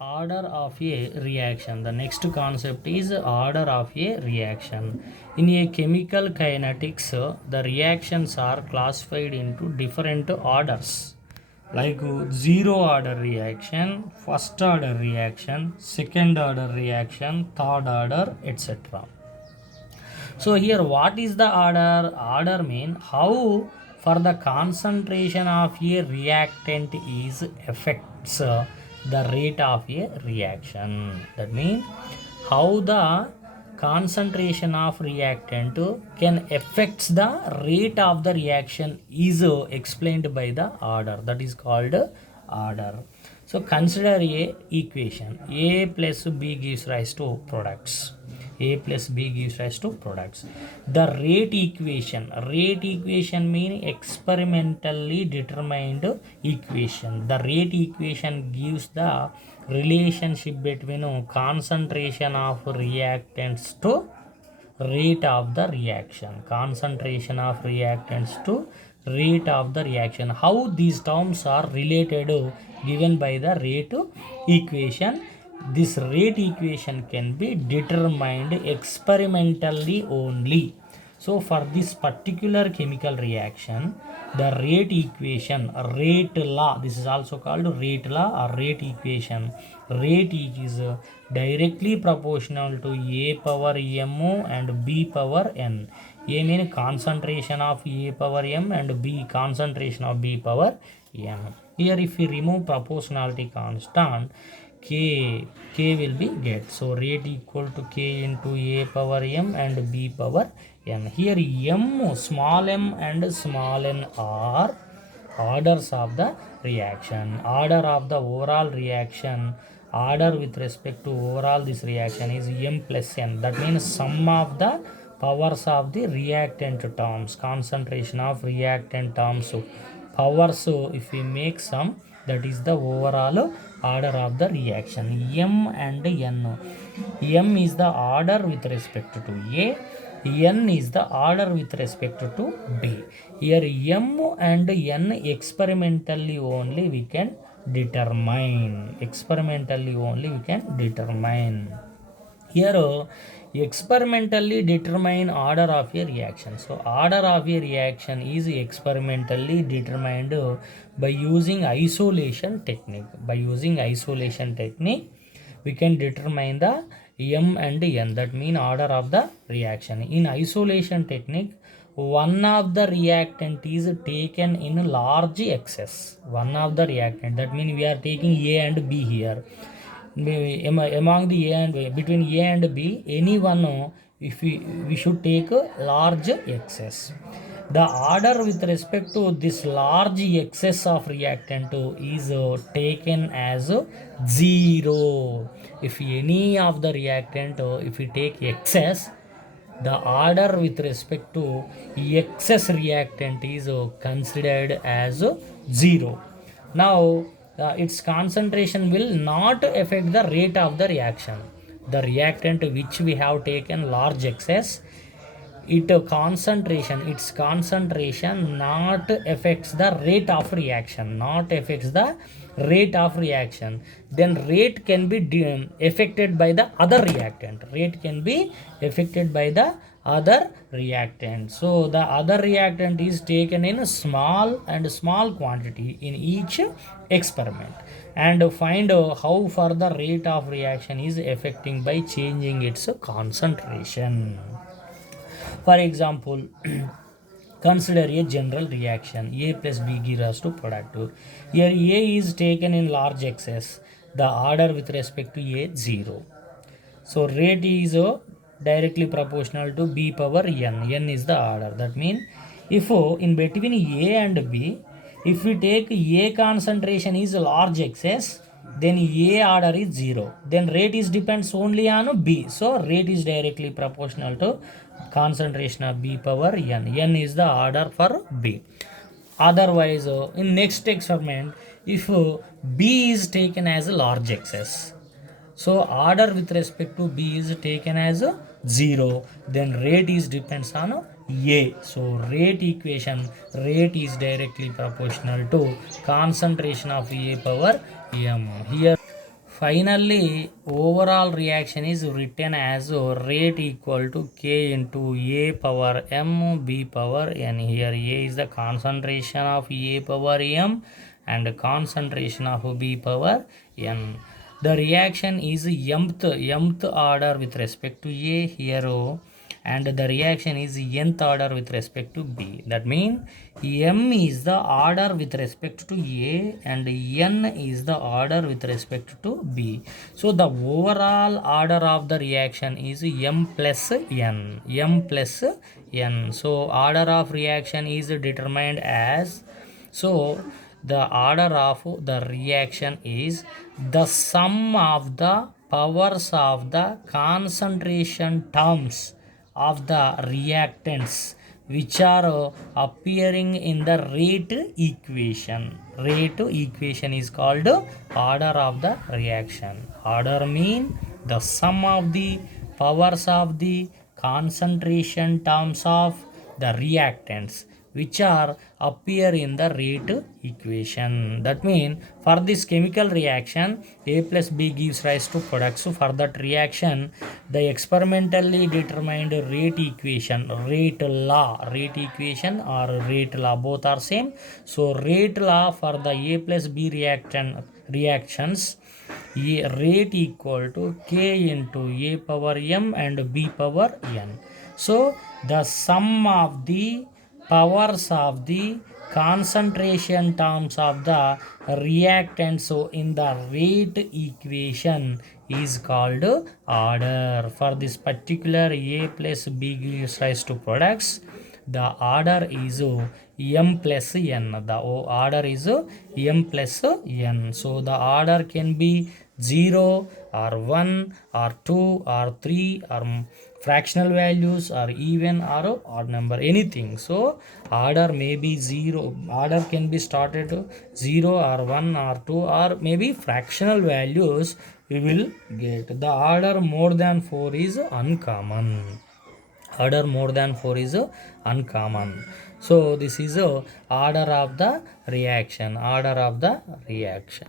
order of a reaction. The next concept is order of a reaction. In a chemical kinetics, the reactions are classified into different orders, like zero order reaction, first order reaction, second order reaction, third order, etc. So here what is the order? Order mean how for the concentration of a reactant is affects the rate of a reaction. That means how the concentration of reactant can affects the rate of the reaction is explained by the order. That is called order. So consider a equation. A plus B gives rise to products. A plus B gives rise to products. The rate equation mean experimentally determined equation. The rate equation gives the relationship between concentration of reactants to rate of the reaction. Concentration of reactants to rate of the reaction. How these terms are related given by the rate equation. This rate equation can be determined experimentally only. So for this particular chemical reaction, the rate equation, rate law, this is also called rate law or rate equation. Rate is directly proportional to A power m and B power n. A means concentration of A power m and B concentration of B power n. Here if we remove proportionality constant, k will be get. So rate equal to k into A power m and B power n. Here m, small m and small n are orders of the reaction. Order of the overall reaction, order with respect to overall this reaction is m plus n. That means sum of the powers of the reactant terms, concentration of reactant terms powers. So if we make sum, that is the overall order of the reaction. M and n. M is the order with respect to A. N is the order with respect to B. Here M and N experimentally only we can determine. Experimentally only we can determine. Here experimentally determine order of a reaction. So order of a reaction is experimentally determined by using isolation technique. By using isolation technique, we can determine the M and N, that mean order of the reaction. In isolation technique, one of the reactant is taken in large excess. One of the reactant, that means we are taking A and B here. Among the A and B, between A and B, any one if we should take a large excess. The order with respect to this large excess of reactant is taken as 0. If any of the reactant, if we take excess, the order with respect to excess reactant is considered as 0. Now its concentration will not affect the rate of the reaction. The reactant which we have taken large excess, its concentration not affects the rate of reaction, not affects the rate of reaction. Then rate can be affected by the other reactant. Rate can be affected by the other reactant. So the other reactant is taken in small and small quantity in each experiment, and find how further rate of reaction is affecting by changing its concentration. For example, consider a general reaction. A plus B gives rise to product. Here A is taken in large excess. The order with respect to A 0. So rate is directly proportional to B power n. N is the order. That means if in between A and B, if we take A concentration is large excess, then A order is 0. Then rate is depends only on B. So rate is directly proportional to concentration of B power n. N is the order for B. Otherwise, in next experiment, if B is taken as a large excess, so order with respect to B is taken as 0, then rate is depends on A. So rate equation, rate is directly proportional to concentration of A power m. Here Finally, overall reaction is written as rate equal to K into A power M B power N. Here A is the concentration of A power M and concentration of B power N. The reaction is mth order with respect to A here, and the reaction is nth order with respect to B. That means M is the order with respect to A and N is the order with respect to B. So the overall order of the reaction is M plus N. M plus N. So order of reaction is determined as, so the order of the reaction is the sum of the powers of the concentration terms of the reactants which are appearing in the rate equation. Rate equation is called order of the reaction. Order mean the sum of the powers of the concentration terms of the reactants which are appear in the rate equation. That means for this chemical reaction A plus B gives rise to products. For that reaction, the experimentally determined rate equation, rate equation or rate law, both are same. So rate law for the A plus B reactions, rate equal to K into A power M and B power N. So the sum of the powers of the concentration terms of the reactant, so in the rate equation is called order. For this particular A plus B gives rise to products, the order is M plus N. The order is M plus N. So the order can be 0 or 1 or 2 or 3 or fractional values or even or odd number, anything. So order may be 0, order can be started 0 or 1 or 2 or maybe fractional values we will get. The order more than 4 is uncommon. Order more than 4 is uncommon. So this is order of the reaction. Order of the reaction.